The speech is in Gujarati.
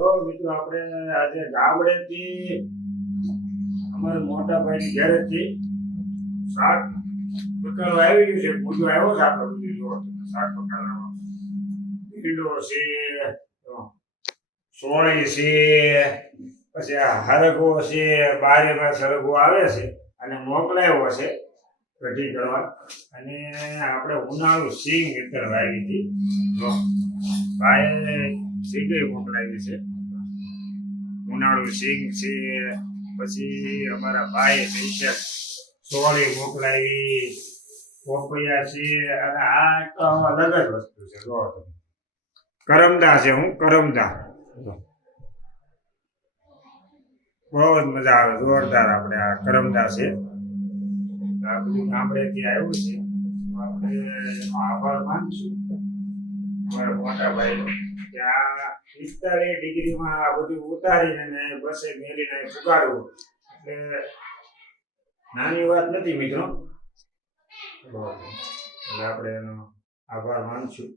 તો મિત્રો આપણે આજે ગામડેથી અમારા મોટા ભાઈની ઘરેથી શાક પકાવવા આવી ગયું છે. પૂજો આવ્યો છે આપણે બધું જો શાક પકાવવામાં ભીંડો છે, સોળી છે, પછી આ હરગો છે, બારેમાં સરગો આવે છે અને મોકલાયો છે કઢી કરવા. અને આપણે ઉનાળુ સિંગ એટલે વાવી હતી તો ભાઈ સિંગઈ મોકલાવી છે. ઉનાળુ સિંગ છે, પછી અમારા ભાઈ પૈસા સોળી મોકલાવી, પોપૈયા છે, અને આ તો અલગ જ વસ્તુ છે. જો કરમદા છે, હું કરમદા બહુ જ મજા આવે, જોરદાર. આપણે આ કરમદા છે, આ બધું ગામડેથી આવ્યું છે. આપણે એનો આભાર માનશું અમારા મોટા ભાઈનો. ત્યાં 45 ડિગ્રીમાં આ બધું ઉતારીને બસે મેલીને પુગાડવું એટલે નાની વાત નથી મિત્રો. એટલે આપણે એનો આભાર માનશું.